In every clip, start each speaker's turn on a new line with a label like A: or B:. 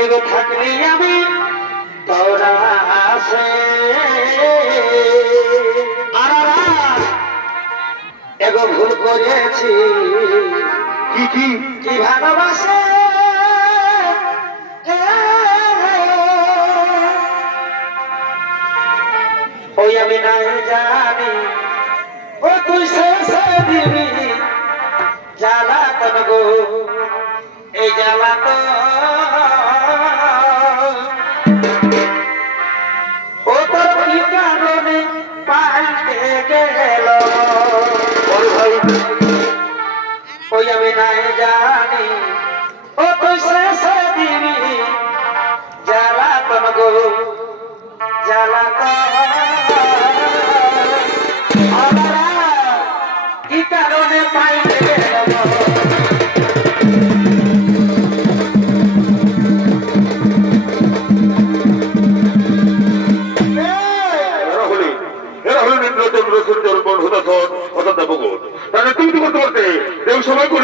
A: এগো থাকবি আমি তোরা আসে। এগো ভুল করেছি।
B: কি কি?
A: কি ভালোবাসে? ওই আমি নাই জানি। ও তুই শেষে দিবি। জ্বালাতন গো, এই
B: জ্বালাতন। solo algo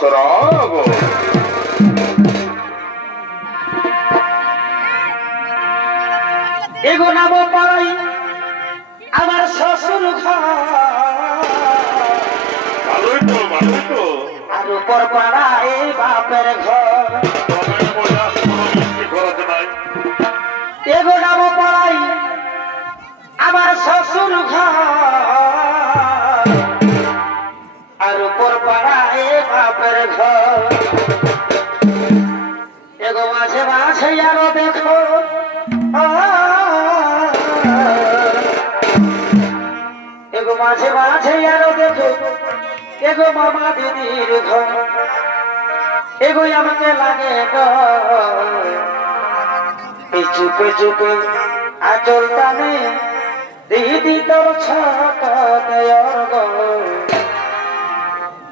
B: সরব
A: এগো নাম পাড়াই আমার শ্বশুর আর উপর পাড়ায় বাপের ঘর। এগো নাম পাড়াই আমার শ্বশুর ঘর। আর উপর পাড়ায় বাপের ঘর। এগো মাঝে মাঝে আরও দেখো। এগো মাঝে মাঝে আরও দেখো। এগো মামা দিদির ঘর। এগোই আমাকে লাগে চুপে চুপে আচল টানে দিদি তোর ছত দেয়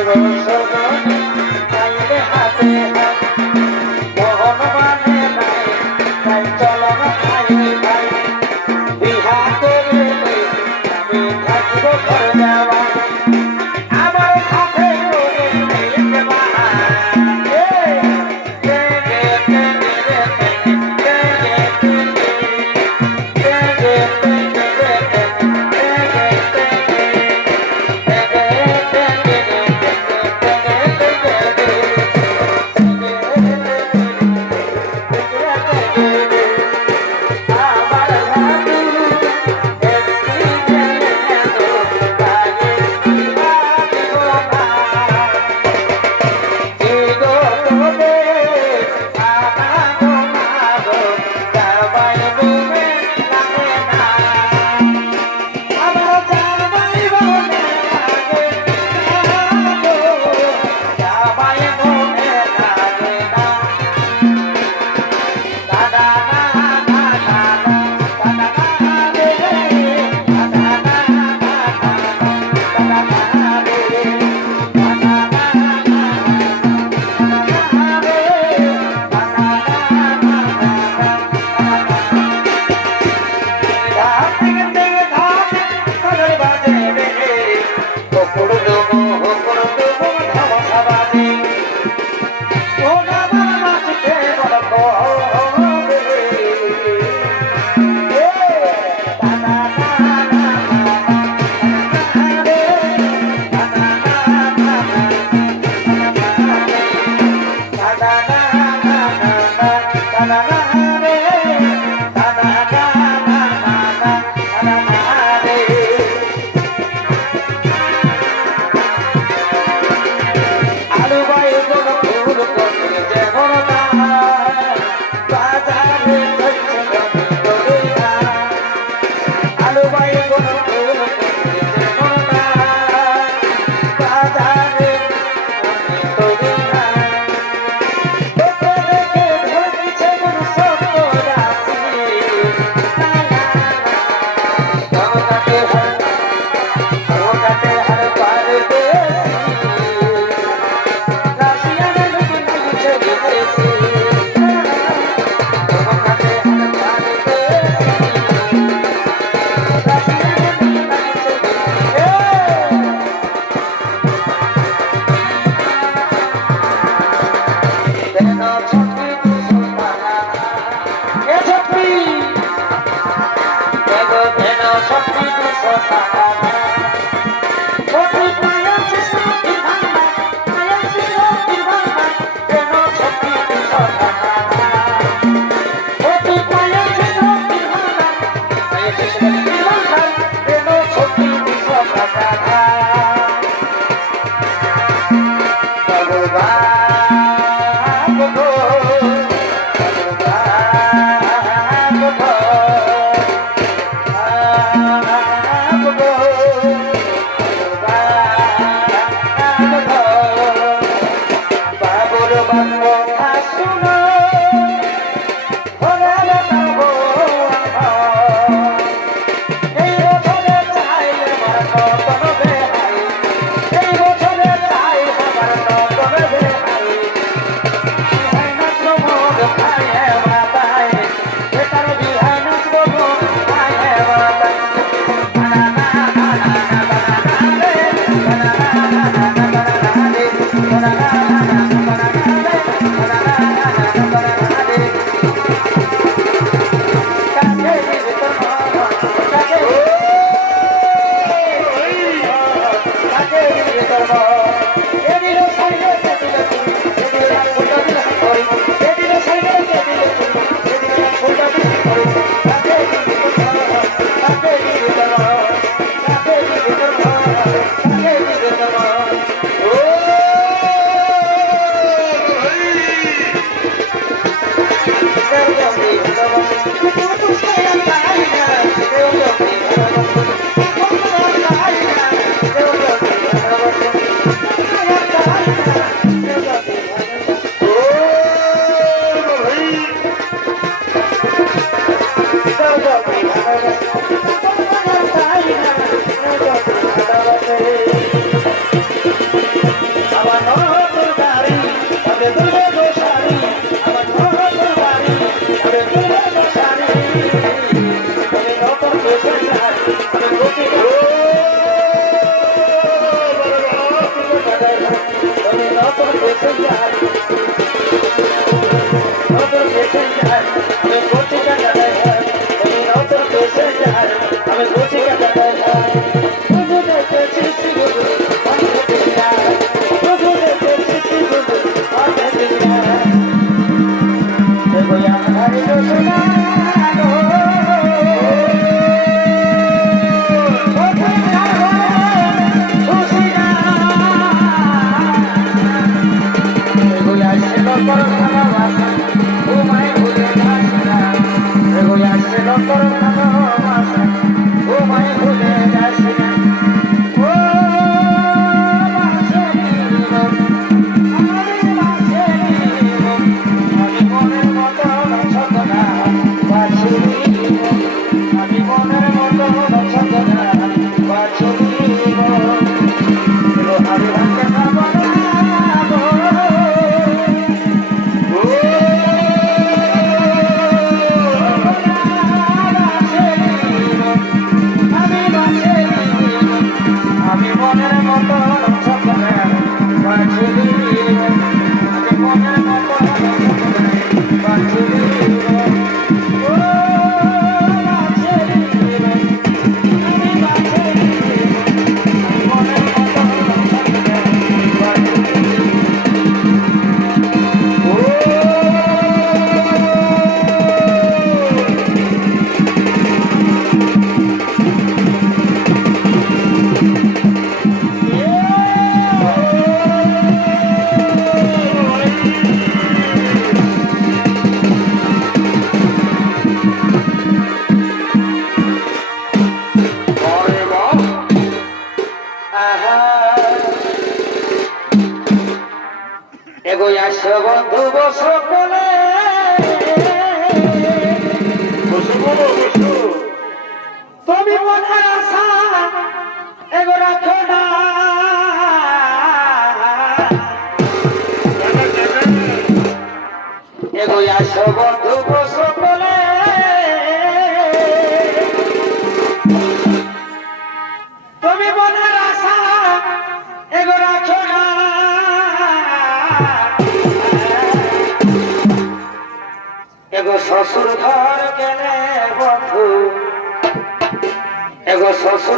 A: Universe.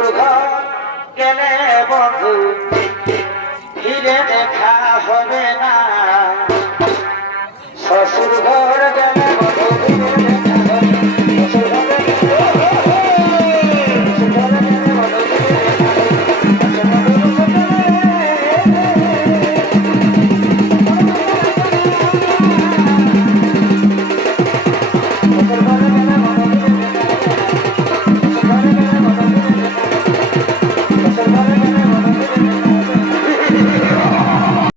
A: বন্ধুর ঘর গেলে বন্ধু ফিরে দেখা হবে না শ্বশুর ঘর গেলে